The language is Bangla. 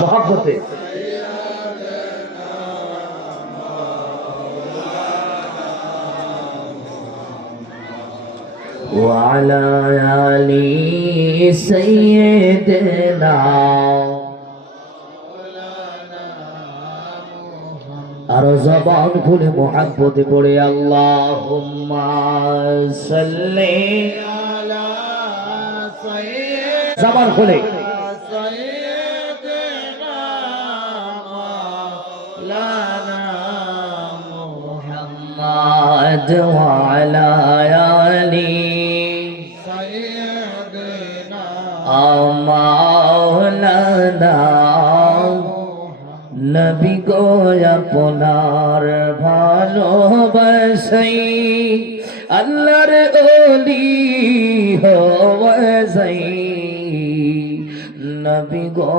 মহব্বতে। وعلى آل سيدنا আর জবান খুলে মুহাব্বতে পড়ে আল্লাহুম্মা সাল্লি আলা সাইয়্যিদিনা, জবান খুলে সাইয়্যিদিনা মাওলানা মুহাম্মদ ওয়া আলা আলি সাইয়্যিদিনা মাওলানা নবী গো আপনার ভালোবাসাই আল্লাহর ওলি হওয়া যায় নবী গো।